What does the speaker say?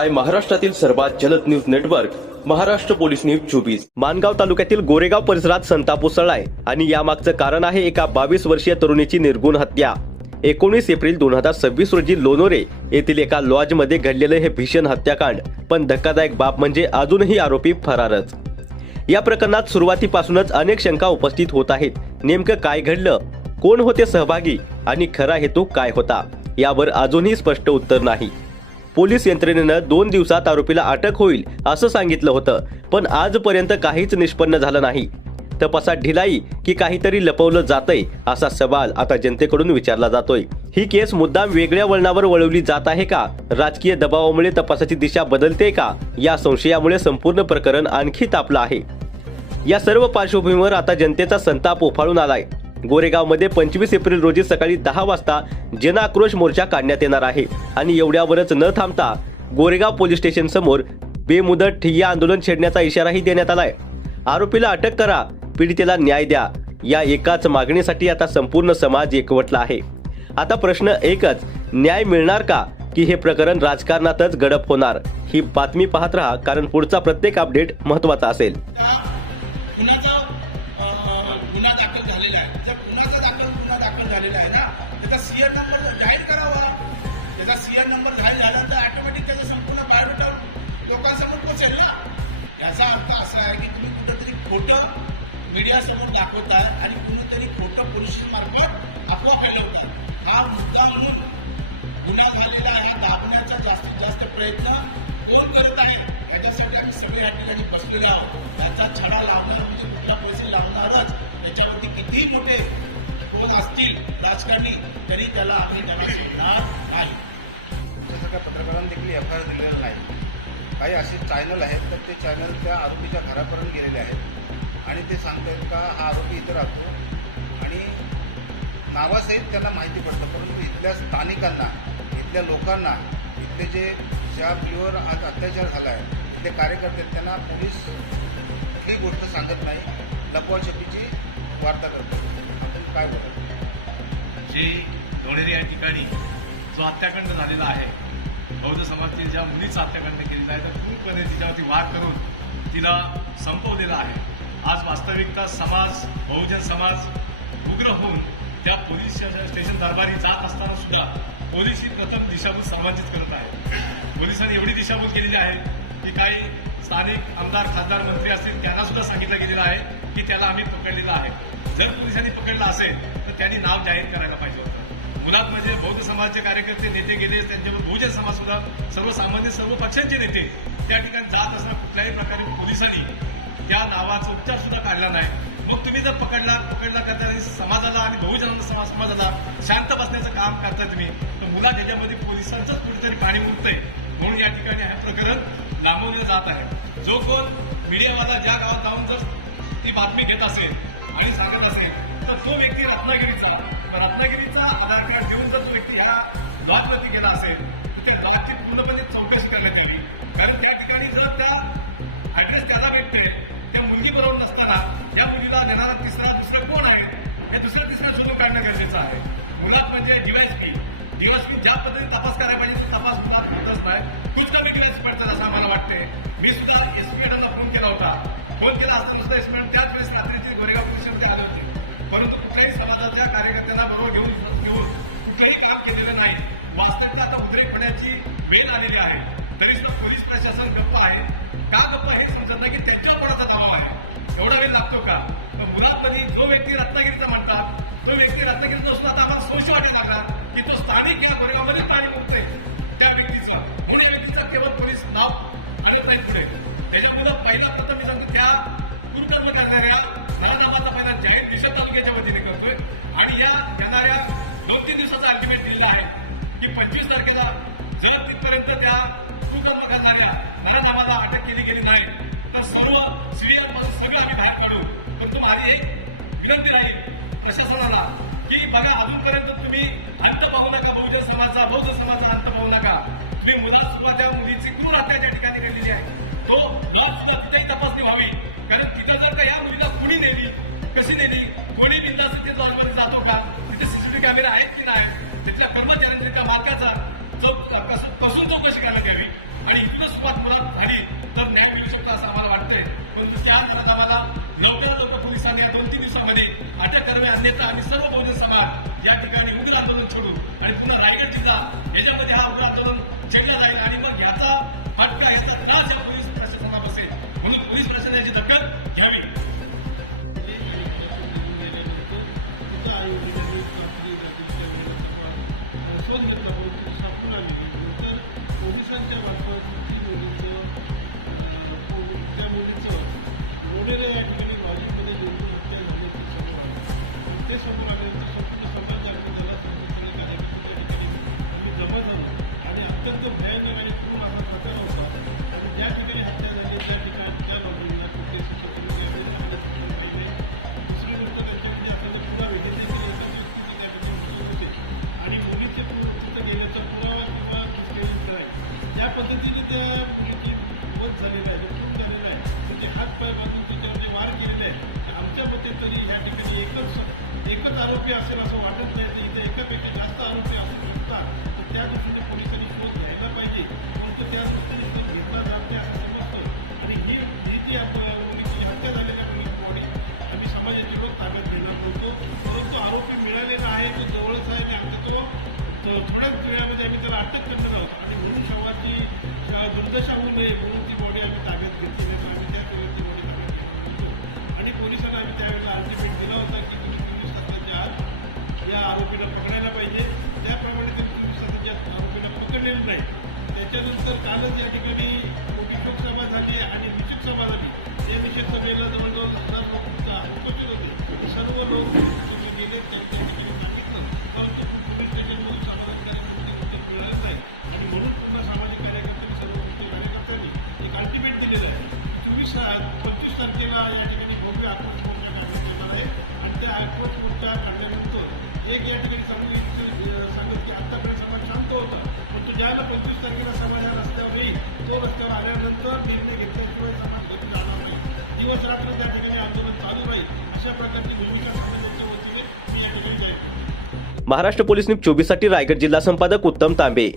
पाहताय महाराष्ट्रातील सर्वात जलद news network Maharashtra police news 24। Mangaon तालुक्यातील गोरेगाव परिसरात संताप उसळलाय आणि यामागचं कारण आहे एका 22 वर्षीय तरुणीची निर्गुण हत्या। 19 एप्रिल 2026 रोजी लोणोरे येथील एका लॉजमध्ये घडलेले हे भीषण हत्याकांड। पण धक्कादायक बाब म्हणजे अजूनही आरोपी फरारच। या प्रकरणात सुरुवातीपासूनच अनेक शंका उपस्थित होत आहेत। नेमकं काय घडलं, कोण होते सहभागी आणि खरा हेतू काय होता, यावर अजूनही स्पष्ट उत्तर नाही। पोलीस यंत्रणेनं 2 दिवसात आरोपीला अटक होईल असं सांगितलं होतं, पण आजपर्यंत काहीच निष्पन्न झालं नाही। तपासात ढिलाई की काहीतरी लपवलं जातंय असा सवाल आता जनतेकडून विचारला जातोय। ही केस मुद्दाम वेगळ्या वळणावर वळवली जात आहे का? राजकीय दबावामुळे तपासाची दिशा बदलते का? या संशयामुळे संपूर्ण प्रकरण आणखी तापलं आहे। या सर्व पार्श्वभूमीवर आता जनतेचा संताप उफाळून आलाय। गोरेगावमध्ये 25 एप्रिल रोजी सकाळी 10 वाजता जन आक्रोश मोर्चा काढण्यात येणार आहे आणि एवढ्यावरच न थांबता गोरेगाव पोलीस स्टेशन समोर बेमुदत ठिय्या आंदोलन छेडण्याचा इशाराही देण्यात आलाय। आरोपीला अटक करा, पीडितेला न्याय द्या, या एकाच मागणीसाठी आता संपूर्ण समाज एकवटला आहे। आता प्रश्न एकच, न्याय मिळणार का की हे प्रकरण राजकारणातच गडप होणार? ही बातमी पाहत रहा, कारण पुढचा प्रत्येक अपडेट महत्त्वाचा असेल। गुन्हा दाखल झालेला आहे, जर गुन्हा दाखल झालेला आहे ना, त्याचा सीआर नंबर जाहीर करावा। त्याचा सीआर नंबर जाहीर झाला तर ऑटोमॅटिक त्याचा संपूर्ण बायोडेटा लोकांसमोर पोहोचेल ना। याचा अर्थ असा आहे की तुम्ही कुठेतरी खोटं मीडियासमोर दाखवताय आणि कुणीतरी खोटं पोलीस मार्फत अफवा फैलवतात। हा मुद्दा म्हणून गुन्हा झालेला आहे, दाबण्याचा जास्तीत जास्त प्रयत्न कोण करत आहे याच्यासाठी आम्ही सगळे या ठिकाणी बसलेले आहोत। याचा छडा लावणार म्हणजे कुठला पैसे लावणारच, त्याच्यावरती कितीही मोठे कोण असतील राजकारणी तरी त्याला आम्ही त्यांना सोडणार नाही। जसं काय पत्रकारांनी देखील एफआयआर दिलेला नाही। काही असे चॅनल आहेत तर ते चॅनल त्या आरोपीच्या घरापर्यंत गेलेले आहेत आणि ते सांगतात का हा आरोपी इथं राहतो आणि नावासहित त्यांना माहिती पडतं, परंतु इथल्या स्थानिकांना, इथल्या लोकांना, इथले जे ज्या मुलीवर आज अत्याचार झाला आहे इथले कार्यकर्ते त्यांना पोलीस कुठलीही गोष्ट सांगत नाही, लपवाछपीची वार्ता करतात। आपण काय बोलतो? जे लोणेरे या ठिकाणी जो हत्याकांड झालेला आहे, बौद्ध समाजातील ज्या मुलीचा हत्याकांड केलेला आहे, तर पूर्णपणे तिच्यावरती वार करून तिला संपवलेला आहे। आज वास्तविकता समाज, बहुजन समाज उग्र होऊन त्या पोलीस स्टेशन दरबारी जात असताना सुद्धा पोलीस ही प्रथम दिशाभूल समाजित करत आहे। पोलिसांनी एवढी दिशाभूल केलेली आहे की काही स्थानिक आमदार, खासदार, मंत्री असतील त्यांना सुद्धा सांगितलं गेलेलं आहे की त्याला आम्ही पकडलेलं आहे। जर पोलिसांनी पकडलं असेल तर त्यांनी नाव जाहीर करायला पाहिजे होतं। मुळात म्हणजे बौद्ध समाजाचे कार्यकर्ते, नेते गेले, त्यांच्यावर बहुजन समाज सुद्धा, सर्वसामान्य सर्व पक्षांचे नेते त्या ठिकाणी जात असताना कुठल्याही प्रकारे पोलिसांनी त्या नावाचा उच्चार सुद्धा काढला नाही। मग तुम्ही जर पकडला करता समाजाला आणि बहुजन समाजाला शांत बसण्याचं काम करता तुम्ही, तर मुळात याच्यामध्ये पोलिसांचंच कुठेतरी पाणी मुरतंय। म्हणून या ठिकाणी हे प्रकरण लांबवलं जात आहे। जो कोण मीडियावाला ज्या गावात जाऊन जर ती बातमी घेत असेल आणि सांगत असेल तर तो व्यक्ती रत्नागिरीचा आधार कार्ड देऊन जर तो व्यक्ती ह्या लॉजवरती गेला असेल तर त्या लॉजची पूर्णपणे चौकशी करण्यात यावी। कारण त्या ठिकाणी जर त्या ऍड्रेस त्याला भेटतोय, त्या मुलगी बरोबर नसताना या मुलीला देणारा दुसरं कोण आहे हे तिसरं शोधून काढणं गरजेचं आहे। मुळात म्हणजे डीवायएसपी ज्या पद्धतीने तपास करायला पाहिजे तो तपास मुळात होतच नाही। खूप कमी केस पडतात असं आम्हाला वाटतंय। मी सुद्धा एसपीला फोन केला होता, फोन केला असताना सुद्धा एसपी त्याच वेळेस रात्रीचे गोरेगाव पोलिसांमध्ये आले होते, परंतु कुठल्याही समाजाच्या कार्यकर्त्यांना बरोबर घेऊन कुठलंही काम केलेलं नाही। वास्तविकता आता उद्रेक होण्याची वेळ आलेली आहे, तरी सुद्धा पोलीस प्रशासन गप्प आहे। का गप्प आहे समजत नाही की त्यांच्यावर कोणाचा दबाव आहे, एवढा वेळ लागतो का? तर मुळात जो व्यक्ती रत्नागिरीचा म्हणतात तो व्यक्ती रत्नागिरीचा असून आता आम्हाला संशय वाटायला लागला की तो स्थानिक या गोरेगावमध्ये पाणी मुक्तय त्या व्यक्तीचं, म्हणून या व्यक्तीचं केवळ पोलीस नाव आलं नाही पुढे। त्याच्यामुळे पहिला प्रथम मी सांगतो त्या कुकर्म करणाऱ्या नावाचा पहिला जाहीर दिशा तालुक्याच्या वतीने करतोय आणि या येणाऱ्या 2-3 दिवसाचा अल्टिमेट दिलेला आहे की 25 तारखेला जर तिथपर्यंत त्या कुकर्म करणाऱ्या नावाला अटक केली गेली नाही तर सर्व सिव्हिल सगळं आम्ही बाहेर काढू। पण तुम्हाला एक विनंती राहील प्रशासनाला की बघा, अजूनपर्यंत तुम्ही अंत पाहू नका, बहुजन समाजाचा अंत पाहू नका। तुम्ही मुलात सुद्धा त्या मुलीची क्रूर हत्या त्या ठिकाणी केलेली आहे, तो मुलात सुद्धा तिथेही तपासणी व्हावी। कारण तिथं जर का या मुलीला कुणी नेली, कशी नेली, कोणी बिंदास तिथे लॉजमध्ये जातो का, तिथे सीसीटीव्ही कॅमेरे आहेत की नाही, तिथल्या कर्मचाऱ्यांचा, त्या मालकाचा कसून चौकशी करायला घ्यावी आणि त्या मुलीची वध झालेला आहे, खून झालेला आहे, म्हणजे हात पाय बांधून तिच्यावर वार केलेले आहे. तर आमच्या मते तरी या ठिकाणी एकच आरोपी असेल असं वाटत नाही. तर इथे एकापेक्षा जास्त आरोपी असू शकतात. तर त्या दृष्टीने पोलिसांनी शोध घ्यायला पाहिजे, परंतु त्या दृष्टीने शोध घेतला जात नाही असं समजतं. आणि ही जी मुलीची हत्या झालेल्या मुलीची बॉडी आम्ही समाजाचे लोक ताब्यात घेणार नव्हतो, परंतु आरोपी मिळालेला आहे, तो जवळच आहे आणि आमचा तो थोड्याच वेळामध्ये आम्ही त्याला अटक करणार आहोत. आणि म्हणून शवाची दुर्दशा होऊ नये म्हणून ती बॉडी आम्ही ताब्यात घेतली नाही. आम्ही त्याच वेळेस ती बॉडी ताब्यात घेणार होतो. आणि पोलिसांना आम्ही त्यावेळेला अल्टिमेट दिला होता की तुम्ही 24 तासाच्या आत या आरोपीला पकडायला पाहिजे. त्याप्रमाणे ते 24 तासाच्या आत आरोपीला पकडलेलं नाही. त्याच्यानंतर कालच या ठिकाणी मोठी शोकसभा झाली आणि निश्चित सभा झाली. या निश्चित सभेला जवळजवळ 1000 लोक उपस्थित होते. सर्व लोक तुम्ही गेले त्यांच्या ठिकाणी सांगितलं, परंतु पोलीस स्टेशनमधून समाजाधिकारी गोष्टी मिळालं नाही. आणि म्हणून पुन्हा सामाजिक कार्यकर्त्यांनी सर्व कार्यकर्त्यांनी एक अल्टिमेट दिलेलं आहे. 25 तारखेला या ठिकाणी भव्य आक्रोश मोर्चा काढण्यात येणार आहे. आणि त्या आक्रोश मोर्चा काढल्यानंतर एक या ठिकाणी सांगत की आतापर्यंत समाज शांत होता, परंतु ज्याला 25 तारखेला समाज हा रस्त्यावर येईल, तो रस्त्यावर आल्यानंतर निर्णय घेतल्याशिवाय समाज घरी जाणार नाही. दिवस रात्र त्या ठिकाणी आंदोलन चालू राहील. अशा प्रकारची भूमिका समाजाच्या वतीने मी या ठिकाणी जाहीर करतो. महाराष्ट्र पोलीस न्यूज 24 साठी रायगड जिल्हा संपादक उत्तम तांबे.